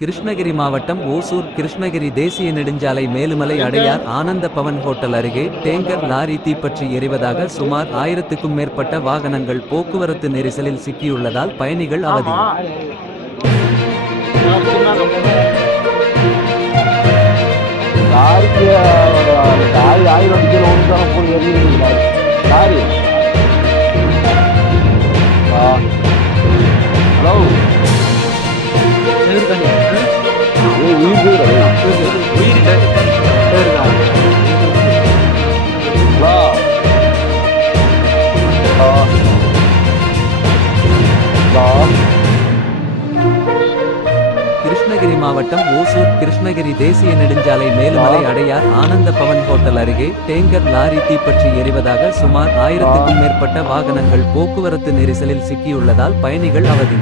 கிருஷ்ணகிரி மாவட்டம் ஓசூர் கிருஷ்ணகிரி தேசிய நெடுஞ்சாலை மேலுமலை அடையார் ஆனந்த பவன் ஹோட்டல் அருகே டேங்கர் லாரி தீப்பற்றி எரிவதாக சுமார் 1000க்கும் மேற்பட்ட வாகனங்கள் போக்குவரத்து நெரிசலில் சிக்கியுள்ளதால் பயணிகள் அவதி. கிருஷ்ணகிரி மாவட்டம் ஓசூர் கிருஷ்ணகிரி தேசிய நெடுஞ்சாலை மேலுமலை அடையார் ஆனந்த பவன் ஹோட்டல் அருகே டேங்கர் லாரி தீப்பற்றி எரிவதாக சுமார் 1000க்கும் மேற்பட்ட வாகனங்கள் போக்குவரத்து நெரிசலில் சிக்கியுள்ளதால் பயணிகள் அவதி.